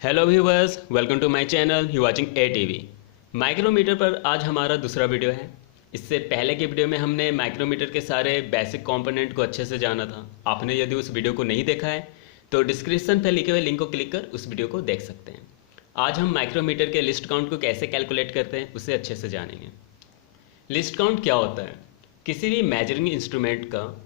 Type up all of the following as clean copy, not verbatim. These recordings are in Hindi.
Hello viewers, welcome to my channel you watching A TV. Micrometer पर आज हमारा दूसरा वीडियो है। इससे पहले के वीडियो में हमने माइक्रोमीटर के सारे बेसिक कंपोनेंट को अच्छे से जाना था। आपने यदि उस वीडियो को नहीं देखा है तो डिस्क्रिप्शन पर लिखे हुए लिंक को क्लिक कर उस वीडियो को देख सकते हैं। आज हम माइक्रोमीटर के लिस्ट काउंट को कैसे कैलकुलेट करते हैं उसे अच्छे से जानेंगे। लिस्ट काउंट क्या होता है? किसी भी मेजरिंग इंस्ट्रूमेंट का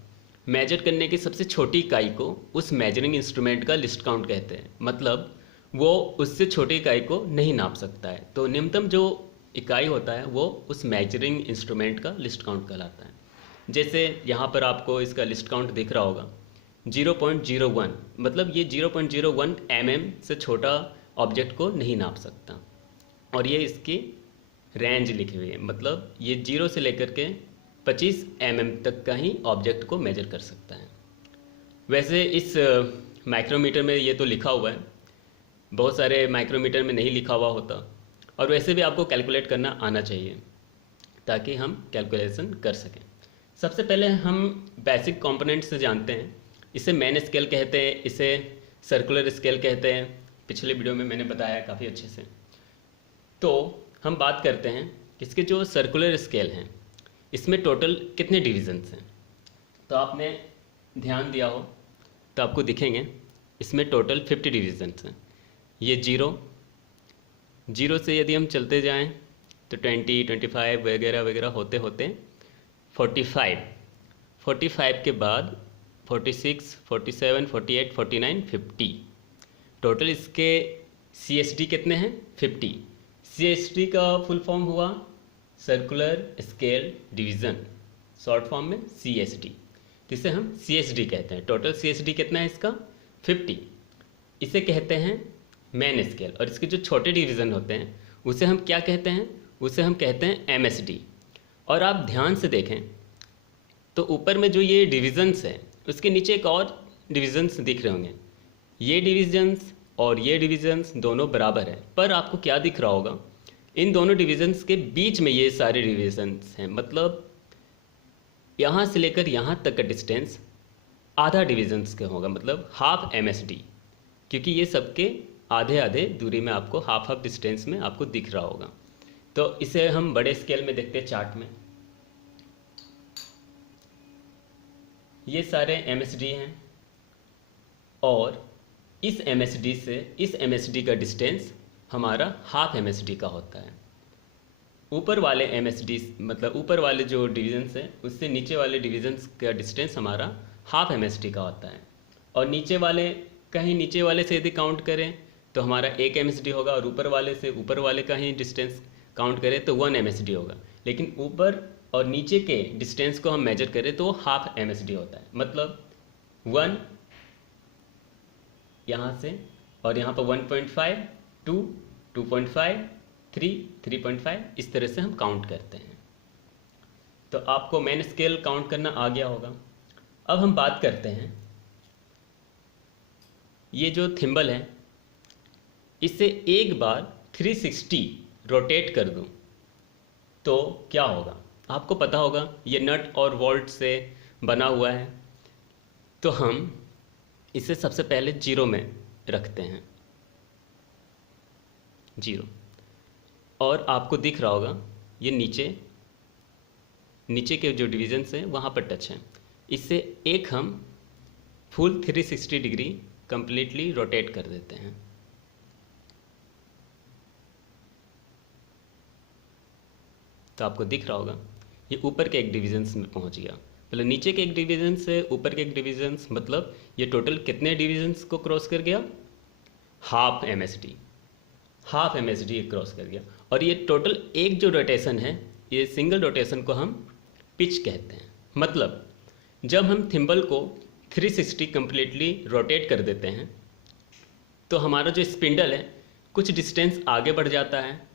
मेजर करने की सबसे छोटी इकाई को उस मेजरिंग इंस्ट्रूमेंट का लिस्ट काउंट कहते हैं। मतलब वो उससे छोटी इकाई को नहीं नाप सकता है, तो न्यूनतम जो इकाई होता है वो उस मेजरिंग इंस्ट्रूमेंट का लिस्ट काउंट कहलाता है। जैसे यहाँ पर आपको इसका लिस्ट काउंट दिख रहा होगा 0.01, मतलब ये 0.01 mm से छोटा ऑब्जेक्ट को नहीं नाप सकता। और ये इसकी रेंज लिखी हुई है, मतलब ये 0 से लेकर के 25 mm तक का ही ऑब्जेक्ट को मेजर कर सकता है। वैसे इस माइक्रोमीटर में ये तो लिखा हुआ है, बहुत सारे माइक्रोमीटर में नहीं लिखा हुआ होता। और वैसे भी आपको कैलकुलेट करना आना चाहिए ताकि हम कैलकुलेशन कर सकें। सबसे पहले हम बेसिक कंपोनेंट्स से जानते हैं। इसे मेन स्केल कहते हैं, इसे सर्कुलर स्केल कहते हैं। पिछले वीडियो में मैंने बताया काफ़ी अच्छे से। तो हम बात करते हैं इसके जो सर्कुलर स्केल हैं, इसमें टोटल कितने डिविजन्स हैं। तो आपने ध्यान दिया हो तो आपको दिखेंगे इसमें टोटल 50 डिविजन्स हैं। ये जीरो से यदि हम चलते जाएं तो 20, 25 वगैरह वगैरह होते होते 45 के बाद 46, 47, 48, 49, 50। टोटल इसके CSD कितने हैं? 50। CSD का फुल फॉर्म हुआ circular scale division, short form में CSD, जिसे हम CSD कहते हैं। टोटल CSD कितना है इसका? 50। इसे कहते हैं मेन स्केल। और इसके जो छोटे डिवीज़न होते हैं उसे हम क्या कहते हैं? उसे हम कहते हैं MSD। और आप ध्यान से देखें तो ऊपर में जो ये डिविज़न्स है उसके नीचे एक और डिविज़न्स दिख रहे होंगे। ये डिविज़न्स और ये डिविज़न्स दोनों बराबर है, पर आपको क्या दिख रहा होगा? इन दोनों डिविज़न्स के बीच में ये सारे डिविज़न्स हैं, मतलब यहाँ से लेकर यहाँ तक का डिस्टेंस आधा डिविज़न्स का होगा, मतलब हाफ MSD, क्योंकि ये सबके आधे आधे दूरी में आपको हाफ डिस्टेंस में आपको दिख रहा होगा। तो इसे हम बड़े स्केल में देखते हैं चार्ट में। ये सारे MSD हैं और इस MSD से इस MSD का डिस्टेंस हमारा हाफ MSD का होता है। ऊपर वाले MSD मतलब ऊपर वाले जो डिविजन्स हैं उससे नीचे वाले डिविजन्स का डिस्टेंस हमारा हाफ MSD का होता है। और नीचे वाले, कहीं नीचे वाले से यदि काउंट करें तो हमारा 1 MSD होगा, और ऊपर वाले से ऊपर वाले का ही डिस्टेंस काउंट करें तो 1 MSD होगा। लेकिन ऊपर और नीचे के डिस्टेंस को हम मेजर करें तो हाफ MSD होता है, मतलब 1 यहाँ से, और यहाँ पर 1.5, 2, 2.5, 3, 3.5, इस तरह से हम काउंट करते हैं। तो आपको मेन स्केल काउंट करना आ गया होगा। अब हम बात करते हैं ये जो थिम्बल है, इसे एक बार 360 रोटेट कर दूं तो क्या होगा? आपको पता होगा ये नट और बोल्ट से बना हुआ है। तो हम इसे सबसे पहले 0 में रखते हैं, 0। और आपको दिख रहा होगा ये नीचे के जो डिविजन्स हैं वहाँ पर टच हैं। इससे एक हम फुल 360 डिग्री कंप्लीटली रोटेट कर देते हैं। तो आपको दिख रहा होगा ये ऊपर के एक डिविजन्स में पहुंच गया। मतलब नीचे के एक डिवीजन से ऊपर के एक डिविजन्स, मतलब ये टोटल कितने डिविजन्स को क्रॉस कर गया? हाफ MSD क्रॉस कर गया। और ये टोटल एक जो रोटेशन है, ये सिंगल रोटेशन को हम पिच कहते हैं। मतलब जब हम थिम्बल को 360 कंप्लीटली रोटेट कर देते हैं तो हमारा जो स्पिंडल है कुछ डिस्टेंस आगे बढ़ जाता है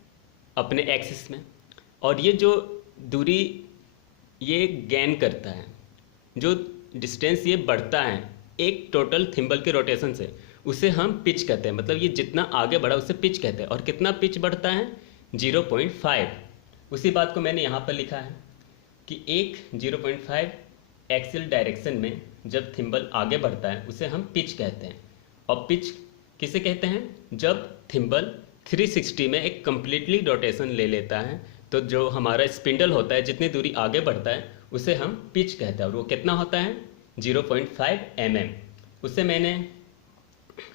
अपने एक्सिस में, और ये जो दूरी ये गेन करता है, जो डिस्टेंस ये बढ़ता है एक टोटल थिम्बल के रोटेशन से, उसे हम पिच कहते हैं। मतलब ये जितना आगे बढ़ा उसे पिच कहते हैं। और कितना पिच बढ़ता है? 0.5। उसी बात को मैंने यहाँ पर लिखा है कि एक 0.5 एक्सियल डायरेक्शन में जब थिम्बल आगे बढ़ता है उसे हम पिच कहते हैं। और पिच किसे कहते हैं? जब थिम्बल 360 में एक कम्प्लीटली रोटेशन ले लेता है तो जो हमारा स्पिंडल होता है जितनी दूरी आगे बढ़ता है उसे हम पिच कहते हैं, और वो कितना होता है? 0.5 mm। उसे मैंने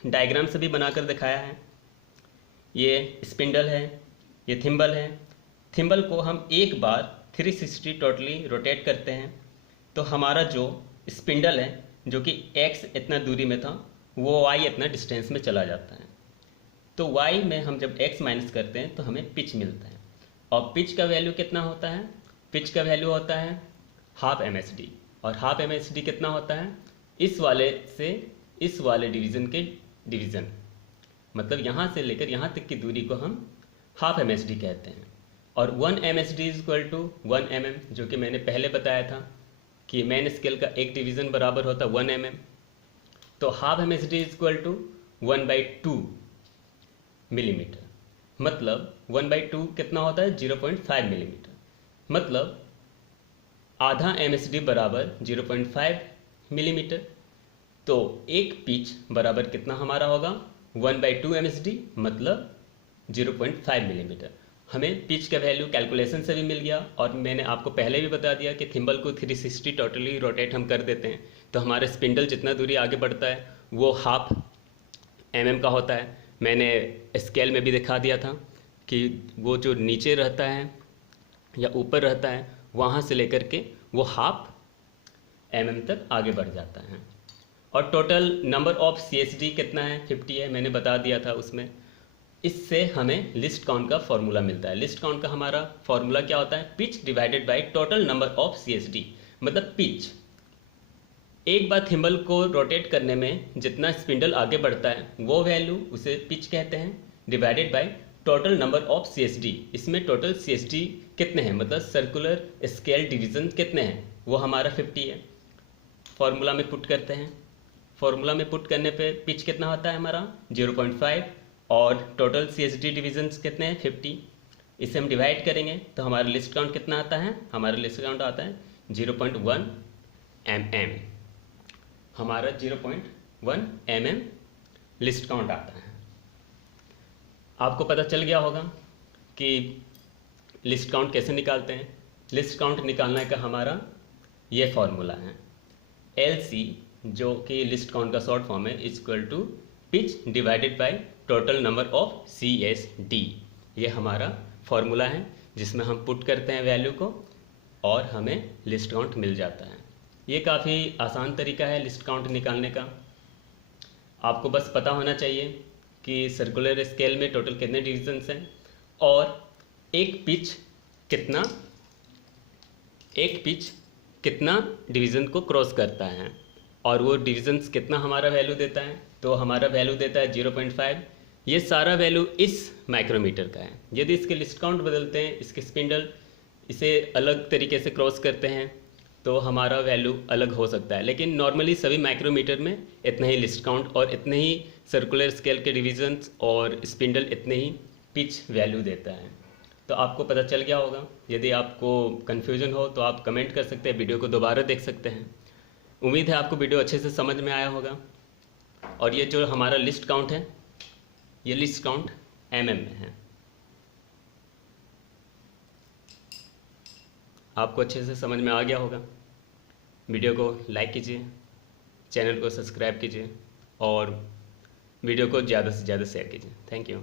डायग्राम से भी बनाकर दिखाया है। ये स्पिंडल है, ये थिम्बल है। थिम्बल को हम एक बार 360 टोटली रोटेट करते हैं तो हमारा जो स्पिंडल है जो कि x इतना दूरी में था वो y इतना डिस्टेंस में चला जाता है। तो y में हम जब x माइनस करते हैं तो हमें पिच मिलता है, और पिच का वैल्यू कितना होता है? पिच का वैल्यू होता है हाफ MSD, और हाफ MSD कितना होता है? इस वाले से इस वाले डिवीज़न के डिवीज़न, मतलब यहाँ से लेकर यहाँ तक की दूरी को हम हाफ MSD कहते हैं। और 1 MSD is equal to 1 mm, जो कि मैंने पहले बताया था कि मेन स्केल का एक डिवीज़न बराबर होता है 1 mm। तो half MSD is equal to 1/2 millimetre, मतलब 1/2 कितना होता है? 0.5 मिलीमीटर, मतलब आधा MSD बराबर 0.5 मिलीमीटर। तो एक पिच बराबर कितना हमारा होगा? 1/2 MSD, मतलब 0.5 मिलीमीटर। हमें पिच का वैल्यू कैलकुलेशन से भी मिल गया, और मैंने आपको पहले भी बता दिया कि थिम्बल को 360 टोटली रोटेट हम कर देते हैं तो हमारे स्पिंडल जितना दूरी आगे बढ़ता है वो हाफ mm का होता है। मैंने स्केल में भी दिखा दिया था कि वो जो नीचे रहता है या ऊपर रहता है वहाँ से लेकर के वो हाफ mm तक आगे बढ़ जाता है। और टोटल नंबर ऑफ CSD कितना है? 50 है, मैंने बता दिया था उसमें। इससे हमें लिस्ट काउंट का फॉर्मूला मिलता है। लिस्ट काउंट का हमारा फॉर्मूला क्या होता है? Pitch divided by total number of CSD, मतलब पिच एक बार थिम्बल को रोटेट करने में जितना स्पिंडल आगे बढ़ता है वो वैल्यू उसे पिच कहते हैं, divided by total number of CSD। इसमें टोटल CSD कितने हैं, मतलब सर्कुलर स्केल डिवीजन कितने हैं, वो हमारा 50 है। फॉर्मूला में पुट करते हैं, फॉर्मूला में पुट करने पे पिच कितना होता है हमारा? 0.5, और टोटल CSD डिवीजन्स कितने हैं? 50। इसे हम डिवाइड करेंगे तो हमारा लिस्ट काउंट कितना आता है? हमारा लिस्ट काउंट आता है 0.1 mm। हमारा 0.1 mm लिस्ट काउंट आता है। आपको पता चल गया होगा कि लिस्ट काउंट कैसे निकालते हैं। लिस्ट काउंट निकालने का हमारा ये फॉर्मूला है, LC, जो कि लिस्ट काउंट का शॉर्ट फॉर्म है, is equal to pitch divided by total number of CSD। ये हमारा फॉर्मूला है जिसमें हम पुट करते हैं वैल्यू को और हमें लिस्ट काउंट मिल जाता है। ये काफ़ी आसान तरीका है लिस्ट काउंट निकालने का। आपको बस पता होना चाहिए कि सर्कुलर स्केल में टोटल कितने डिवीजन्स हैं और एक पिच कितना डिवीज़न को क्रॉस करता है, और वो डिवीजन्स कितना हमारा वैल्यू देता है, तो हमारा वैल्यू देता है 0.5। ये सारा वैल्यू इस माइक्रोमीटर का है। यदि इसके लिस्ट काउंट बदलते हैं, इसके स्पिंडल इसे अलग तरीके से क्रॉस करते हैं तो हमारा वैल्यू अलग हो सकता है, लेकिन नॉर्मली सभी माइक्रोमीटर में इतना ही लिस्ट काउंट और इतने ही सर्कुलर स्केल के डिवीजन्स और स्पिंडल इतने ही पिच वैल्यू देता है। तो आपको पता चल गया होगा। यदि आपको कन्फ्यूजन हो तो आप कमेंट कर सकते हैं, वीडियो को दोबारा देख सकते हैं। उम्मीद है आपको वीडियो अच्छे से समझ में आया होगा। और ये जो हमारा लिस्ट काउंट है, ये लिस्ट काउंट mm में है। आपको अच्छे से समझ में आ गया होगा। वीडियो को लाइक कीजिए, चैनल को सब्सक्राइब कीजिए और वीडियो को ज़्यादा से ज़्यादा शेयर कीजिए। Thank you.